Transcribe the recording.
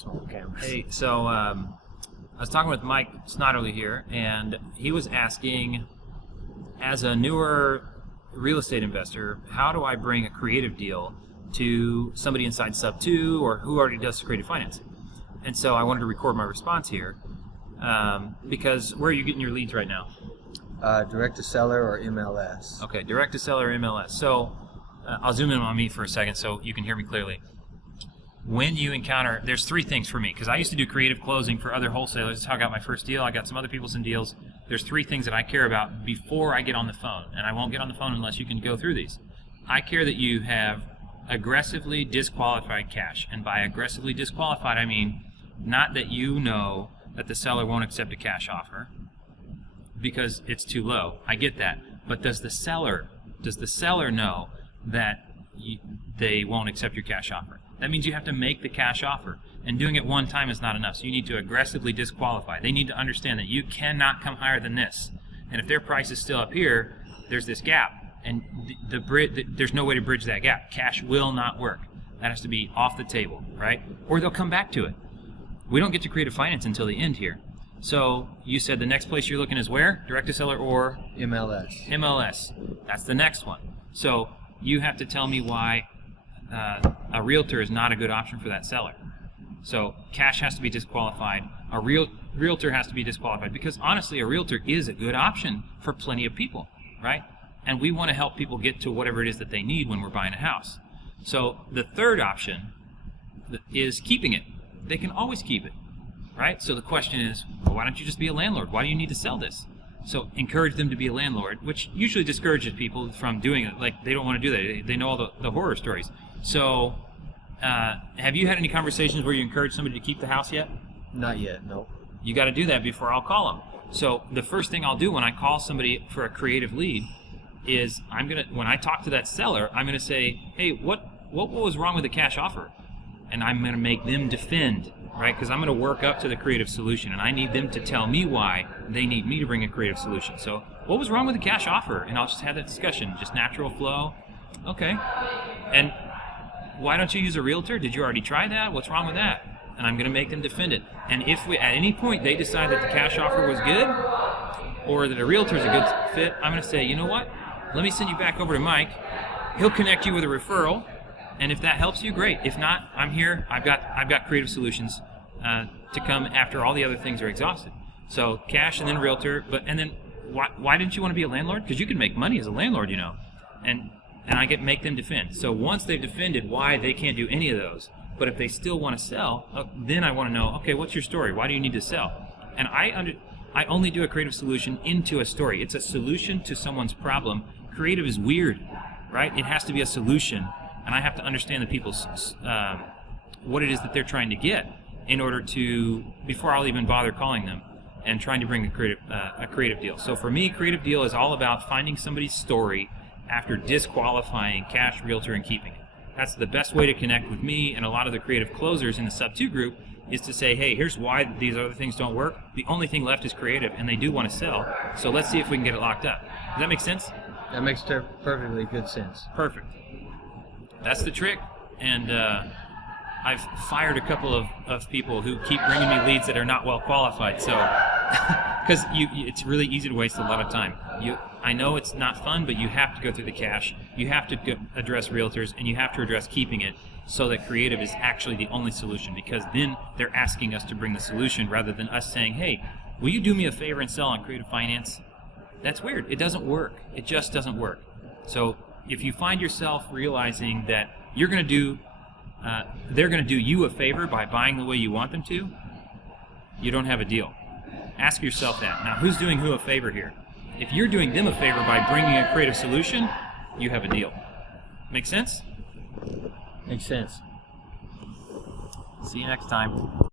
small cameras. Hey, so I was talking with Mike Snodderly here, and he was asking, as a newer real estate investor, how do I bring a creative deal to somebody inside Sub 2 or who already does creative finance? And so I wanted to record my response here because where are you getting your leads right now? Direct to seller or MLS. Okay, direct to seller MLS. So I'll zoom in on me for a second so you can hear me clearly. When you encounter, there's three things for me, because I used to do creative closing for other wholesalers. That's how I got my first deal. I got some other people some deals. There's three things that I care about before I get on the phone, and I won't get on the phone unless you can go through these. I care that you have aggressively disqualified cash, and by aggressively disqualified, I mean not that you know that the seller won't accept a cash offer because it's too low. I get that, but does the seller know that they won't accept your cash offer? That means you have to make the cash offer, and doing it one time is not enough. So you need to aggressively disqualify. They need to understand that you cannot come higher than this, and if their price is still up here, there's this gap, and there's no way to bridge that gap. Cash will not work. That has to be off the table, right? Or they'll come back to it. We don't get to creative finance until the end here. So you said the next place you're looking is where? Direct to seller or? MLS. MLS. That's the next one. So you have to tell me why a realtor is not a good option for that seller. So cash has to be disqualified. A realtor has to be disqualified because honestly, a realtor is a good option for plenty of people, right? And we want to help people get to whatever it is that they need when we're buying a house. So the third option is keeping it. They can always keep it, right? So the question is, well, why don't you just be a landlord? Why do you need to sell this? So encourage them to be a landlord, which usually discourages people from doing it. Like, they don't want to do that. They know all the horror stories. So have you had any conversations where you encourage somebody to keep the house yet? Not yet, nope. You got to do that before I'll call them. So the first thing I'll do when I call somebody for a creative lead is when I talk to that seller, I'm gonna say, hey, what was wrong with the cash offer? And I'm gonna make them defend, right? Because I'm gonna work up to the creative solution, and I need them to tell me why they need me to bring a creative solution. So what was wrong with the cash offer? And I'll just have that discussion, just natural flow. Okay. And why don't you use a realtor? Did you already try that? What's wrong with that? And I'm gonna make them defend it. And if at any point they decide that the cash offer was good, or that a realtor is a good fit, I'm gonna say, you know what? Let me send you back over to Mike. He'll connect you with a referral, and if that helps you, great. If not, I'm here. I've got creative solutions to come after all the other things are exhausted. So cash and then realtor, and then why didn't you want to be a landlord? Because you can make money as a landlord, you know, and I make them defend. So once they've defended why they can't do any of those, but if they still want to sell, then I want to know, okay, what's your story? Why do you need to sell? And I only do a creative solution into a story. It's a solution to someone's problem. Creative is weird, right? It has to be a solution, and I have to understand the people's what it is that they're trying to get in order to, before I'll even bother calling them and trying to bring a creative deal. So for me, creative deal is all about finding somebody's story after disqualifying cash, realtor, and keeping it. That's the best way to connect with me and a lot of the creative closers in the Sub 2 group, is to say, hey, here's why these other things don't work. The only thing left is creative, and they do want to sell. So let's see if we can get it locked up. Does that make sense? That makes perfectly good sense. Perfect. That's the trick. And I've fired a couple of people who keep bringing me leads that are not well qualified. So, because it's really easy to waste a lot of time. I know it's not fun, but you have to go through the cash. You have to address realtors, and you have to address keeping it, so that creative is actually the only solution, because then they're asking us to bring the solution rather than us saying, hey, will you do me a favor and sell on creative finance? That's weird. It doesn't work. It just doesn't work. So if you find yourself realizing that they're going to do you a favor by buying the way you want them to, you don't have a deal. Ask yourself that. Now, who's doing who a favor here? If you're doing them a favor by bringing a creative solution, you have a deal. Make sense? Makes sense. See you next time.